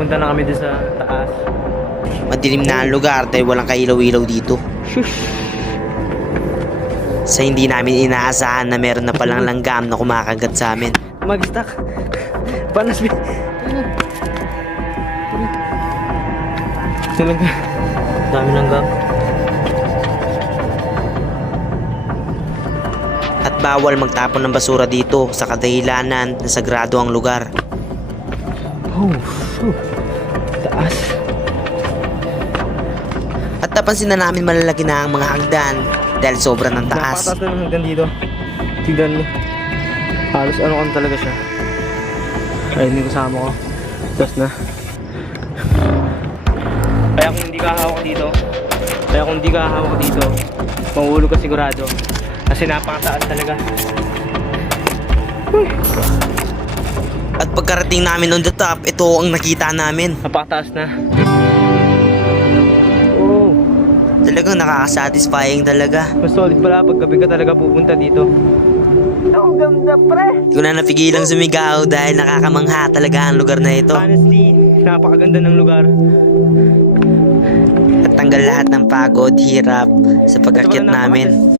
Punta na kami doon sa taas. Madilim na ang lugar dahil walang kailaw-ilaw dito. Shush! Sa hindi namin inaasahan na meron na palang langgam na kumakagat sa amin. Mag-stack. Panas ba? Talaga. Dami langgam. At bawal magtapon ng basura dito sa kadahilanan na sagrado ang lugar. Oh, shoot. Taas. At napansin na namin malalaki na ang mga hagdan dahil sobrang ng taas. Napakataas na ng hagdan dito. Tignan mo. Halos ano talaga siya. Ayun yung kasama ko. Taas na. Kaya kung hindi ka hawak dito, mahulog ka sigurado. Kasi napakataas talaga. At pagkarating namin on the top, ito ang nakita namin. Napakataas na. Oh, Talagang nakaka-satisfying talaga. mas solid pala pag gabi ka talaga pupunta dito. Ang ganda pre! Hindi ko na napigilang sumigaw dahil nakakamangha talaga ang lugar na ito. Honestly, napakaganda ng lugar. At tanggal lahat ng pagod, hirap sa pagkakit namin.